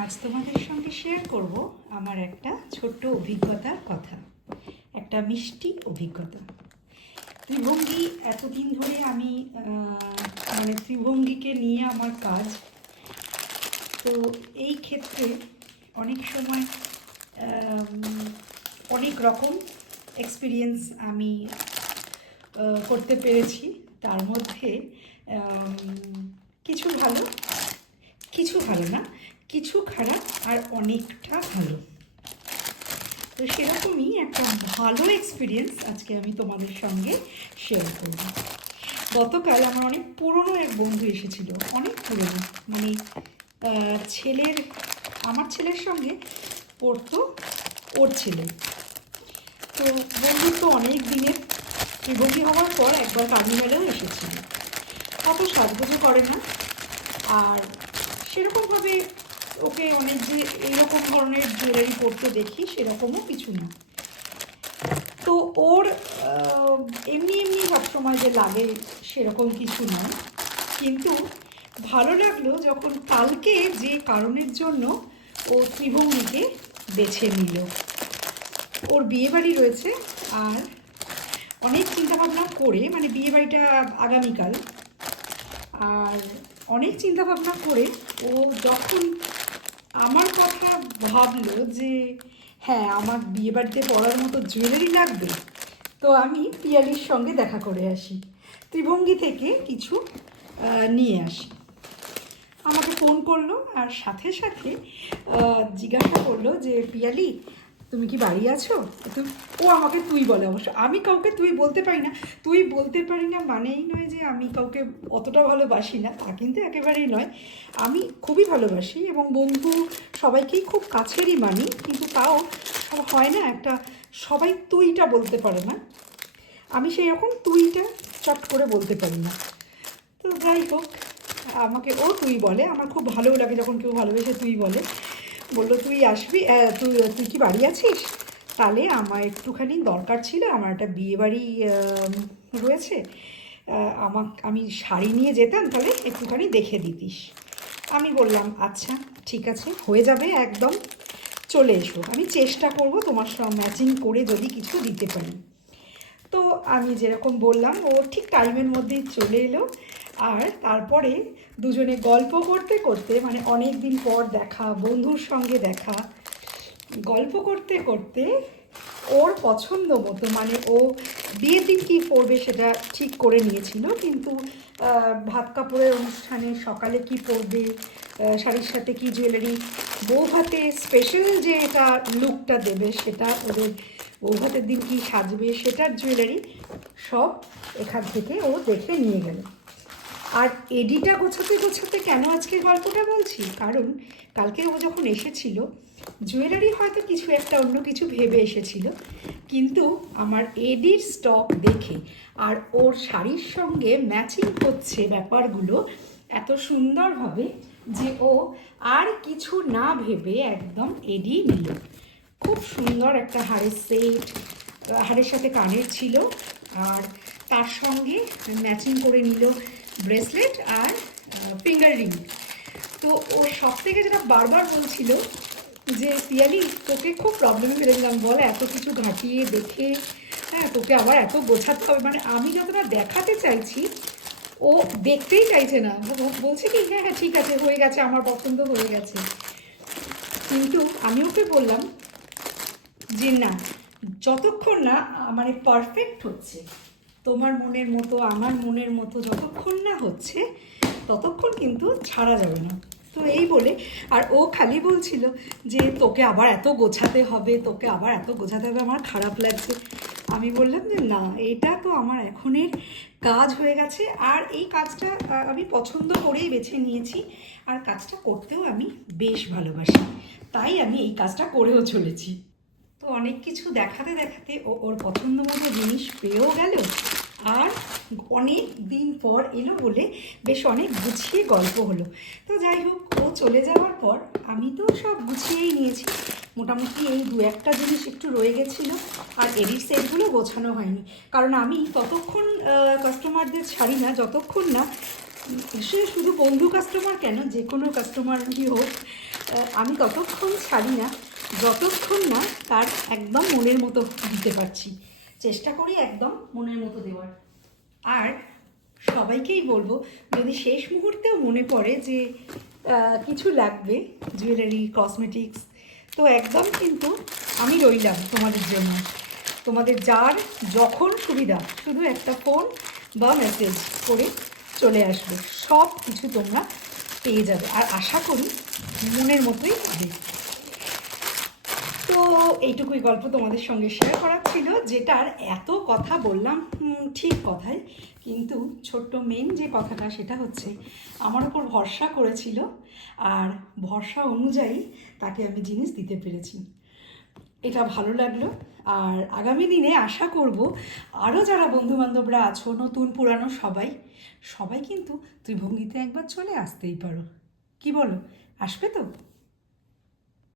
আজ তোমাদের সঙ্গে শেয়ার করব আমার একটা ছোট্ট অভিজ্ঞতার কথা, একটা মিষ্টি অভিজ্ঞতা। ত্রিভঙ্গি এতদিন ধরে আমি ত্রিভঙ্গিকে নিয়ে আমার কাজ। তো এই ক্ষেত্রে অনেক সময় অনেক রকম এক্সপিরিয়েন্স আমি করতে পেরেছি। তার মধ্যে কিছু ভালো, কিছু ভালো না, কিছু খারাপ, আর অনেকটা ভালো। তো সেরকমই একটা ভালো এক্সপিরিয়েন্স আজকে আমি তোমাদের সঙ্গে শেয়ার করব। গতকাল আমার অনেক পুরনো এক বন্ধু এসেছিল, অনেক পুরনো, মানে আমার ছেলের সঙ্গে পড়তো ওর ছেলে। তো বন্ধুত্ব অনেক দিনের। ত্রিভঙ্গি হওয়ার পর একবার কার্নিভালেও এসেছিল। অত সাজগোজও করে না, আর সেরকমভাবে ওকে অনেক যে এইরকম ধরনের জুয়েলারি পরতে দেখি সেরকমও কিছু না। তো ওর এমনি এমনি সবসময় যে লাগে সেরকম কিছু নয়, কিন্তু ভালো লাগলো যখন কালকে যে কারণের জন্য ও ত্রিভঙ্গিকে বেছে নিল। ওর বিয়েবাড়ি রয়েছে, আর অনেক চিন্তাভাবনা করে, মানে বিয়েবাড়িটা আগামীকাল, আর অনেক চিন্তাভাবনা করে ও যখন আমার কথা ভাবলো যে হ্যাঁ আমার বিয়েবাড়িতে পরার মতো জুয়েলারি লাগবে, তো আমি পিয়ালির সঙ্গে দেখা করে আসি, ত্রিভঙ্গি থেকে কিছু নিয়ে আসি। আমাকে ফোন করলো আর সাথে সাথে জিজ্ঞাসা করলো যে পিয়ালি তুমি কি বাড়ি আছো? ও আমাকে তুই বলে, অবশ্য আমি কাউকে তুই বলতে পারি না। তুই বলতে পারি না মানেই নয় যে আমি কাউকে অতটা ভালোবাসি না, তা কিন্তু একেবারেই নয়। আমি খুবই ভালোবাসি এবং বন্ধু সবাইকেই খুব কাছেরই মানি, কিন্তু তাও সব হয় না, একটা সবাই তুইটা বলতে পারে না। আমি সেই রকম তুইটা চট করে বলতে পারি না। তো যাই হোক, আমাকে ও তুই বলে, আমার খুব ভালো লাগে যখন কেউ ভালোবেসে তুই বলে। বললো তুই আসবি, তুই কি বাড়ি আছিস? তাহলে আমার একটুখানি দরকার ছিল, আমার একটা বিয়েবাড়ি রয়েছে, আমি শাড়ি নিয়ে যেতাম, তাহলে একটুখানি দেখে দিতিস। আমি বললাম আচ্ছা ঠিক আছে, হয়ে যাবে একদম, চলে এসো, আমি চেষ্টা করব তোমার সঙ্গে ম্যাচিং করে যদি কিছু দিতে পারি। তো আমি যেরকম বললাম ও ঠিক টাইমের মধ্যেই চলে এলো। আর তারপরে দুজনে গল্প করতে করতে, মানে অনেক দিন পর দেখা, বন্ধুর সঙ্গে দেখা, গল্প করতে করতে ওর পছন্দ মতো, মানে ও বিয়ের দিন কী পরবে সেটা ঠিক করে নিয়েছিল, কিন্তু ভাত কাপড়ের অনুষ্ঠানে সকালে কি পরবে, শাড়ির সাথে কি জুয়েলারি, বৌভাতে স্পেশাল যে এটা লুকটা দেবে সেটা, ওদের বৌভাতের দিন কি সাজবে সেটার জুয়েলারি সব এখান থেকে ও দেখে নিয়ে গেল। আর এডিটা গোছাতে গোছাতে কেন আজকের গল্পটা বলছি, কারণ কালকে ও যখন এসেছিল জুয়েলারি হয়তো কিছু একটা অন্য কিছু ভেবে এসেছিল, কিন্তু আমার এডির স্টক দেখে আর ওর শাড়ির সঙ্গে ম্যাচিং হচ্ছে ব্যাপারগুলো এত সুন্দরভাবে যে ও আর কিছু না ভেবে একদম এডি নিল। খুব সুন্দর একটা হাড়ের সেট, হাড়ের সাথে কানের ছিল, আর তার সঙ্গে ম্যাচিং করে নিল ব্রেসলেট আর ফিঙ্গার রিং। তো ও সব থেকে যেটা বারবার বলছিল যে পিয়ালি তোকে খুব প্রবলেমে ফেলে দিলাম, বল এত কিছু ঘাঁটিয়ে দেখে, হ্যাঁ তোকে আবার এত গোছাতে হবে, মানে আমি যতটা দেখাতে চাইছি ও দেখতেই চাইছে না, বলছে কি হ্যাঁ হ্যাঁ ঠিক আছে হয়ে গেছে, আমার পছন্দ হয়ে গেছে। কিন্তু আমি ওকে বললাম যে না, যতক্ষণ না মানে পারফেক্ট হচ্ছে, তোমার মনের মতো আমার মনের মতো যতক্ষণ না হচ্ছে ততক্ষণ কিন্তু ছাড়া যাবে না। তো এই বলে, আর ও খালি বলছিল যে তোকে আবার এত গোছাতে হবে, তোকে আবার এত গোছাতে হবে, আমার খারাপ লাগছে। আমি বললাম যে না, এটা তো আমার এখনের কাজ হয়ে গেছে, আর এই কাজটা আমি পছন্দ করেই বেছে নিয়েছি, আর কাজটা করতেও আমি বেশ ভালোবাসি, তাই আমি এই কাজটা করেও চলেছি। তো অনেক কিছু দেখাতে দেখাতে ও ওর পছন্দ মতো জিনিস পেয়েও গেল, আর অনেক দিন পর এলো বলে বেশ অনেক গুছিয়ে গল্প হলো। তো যাই হোক, ও চলে যাওয়ার পর আমি তো সব গুছিয়েই নিয়েছি, মোটামুটি এই দু একটা জিনিস একটু রয়ে গেছিলো, আর এডিট সেটগুলো গোছানো হয়নি, কারণ আমি ততক্ষণ কাস্টমারদের ছাড়ি না যতক্ষণ না সে শুধু বন্ধু কাস্টমার কেন, যে কোনো কাস্টমারই হোক, আমি ততক্ষণ ছাড়ি না যতক্ষণ না তার একদম মনের মতো দিতে পারছি। চেষ্টা করি একদম মনের মতো দেওয়ার। আর সবাইকেই বলবো, যদি শেষ মুহূর্তেও মনে পড়ে যে কিছু লাগবে, জুয়েলারি, কসমেটিক্স, তো একদম কিন্তু আমি রইলাম তোমাদের জন্য। তোমাদের যার যখন সুবিধা শুধু একটা ফোন বা মেসেজ করে চলে আসবে, সব কিছু তোমরা পেয়ে যাবে। আর আশা করি মনের মতোই পাবে। তো এইটুকুই গল্প তোমাদের সঙ্গে শেয়ার করার ছিল, যেটার এত কথা বললাম ঠিক কথাই, কিন্তু ছোট্ট মেন যে কথাটা সেটা হচ্ছে আমার ওপর ভরসা করেছিল, আর ভরসা অনুযায়ী তাকে আমি জিনিস দিতে পেরেছি। এটা ভালো লাগলো। আর আগামী দিনে আশা করব আরও যারা বন্ধুবান্ধবরা আছো, নতুন পুরানো সবাই সবাই কিন্তু ত্রিভঙ্গিতে একবার চলে আসতেই পারো। কি বলো, আসবে তো?